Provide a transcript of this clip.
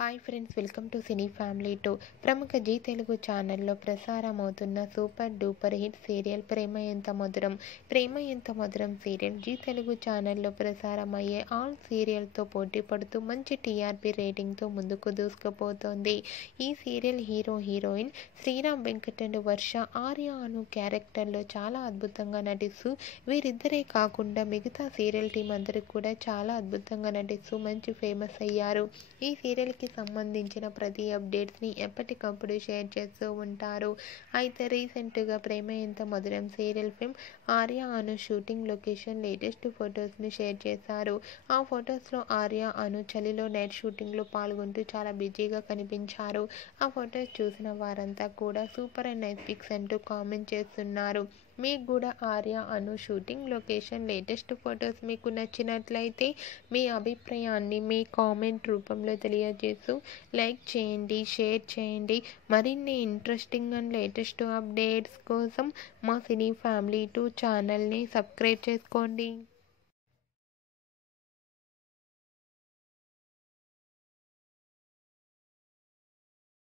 Hi friends, welcome to cine family 2. ప్రముఖ G Telugu ఛానల్లో ప్రసారమవుతున్న super duper hit serial ప్రేమ ఎంత మధురం. ప్రేమ ఎంత మధురం సీరియల్ జీ తెలుగు ఛానల్లో ప్రసారమయ్యే ఆల్ సీరియల్తో పోటీ పడుతూ మంచి టీఆర్పీ రేటింగ్తో ముందుకు దూసుకుపోతోంది. ఈ serial heroine Sriram Venkat and Varsha, Arya అను క్యారెక్టర్లో చాలా అద్భుతంగా నటిస్తూ, వీరిద్దరే కాకుండా మిగతా సీరియల్ టీం అందరూ కూడా చాలా అద్భుతంగా నటిస్తూ మంచి ఫేమస్ అయ్యారు. ఈ సీరియల్కి సంబంధించిన ప్రతి అప్డేట్స్ని ఎప్పటికప్పుడు షేర్ చేస్తూ ఉంటారు. అయితే రీసెంట్గా ప్రేమ ఎంత మధురం సీరియల్ ఫిల్మ్ ఆర్య అను షూటింగ్ లొకేషన్ లేటెస్ట్ ఫొటోస్ని షేర్ చేశారు. ఆ ఫొటోస్లో ఆర్య అను చలిలో నైట్ షూటింగ్లో పాల్గొంటూ చాలా బిజీగా కనిపించారు. ఆ ఫొటోస్ చూసిన వారంతా కూడా సూపర్ అండ్ నైస్ పిక్స్ అంటూ కామెంట్ చేస్తున్నారు. మీకు కూడా ఆర్య అను షూటింగ్ లొకేషన్ లేటెస్ట్ ఫొటోస్ మీకు నచ్చినట్లయితే మీ అభిప్రాయాన్ని మీ కామెంట్ రూపంలో తెలియజేస్తూ లైక్ చేయండి, షేర్ చేయండి. మరిన్ని ఇంట్రెస్టింగ్ అండ్ లేటెస్ట్ అప్డేట్స్ కోసం మా సినీ ఫ్యామిలీ 2 ఛానల్ని సబ్స్క్రైబ్ చేసుకోండి.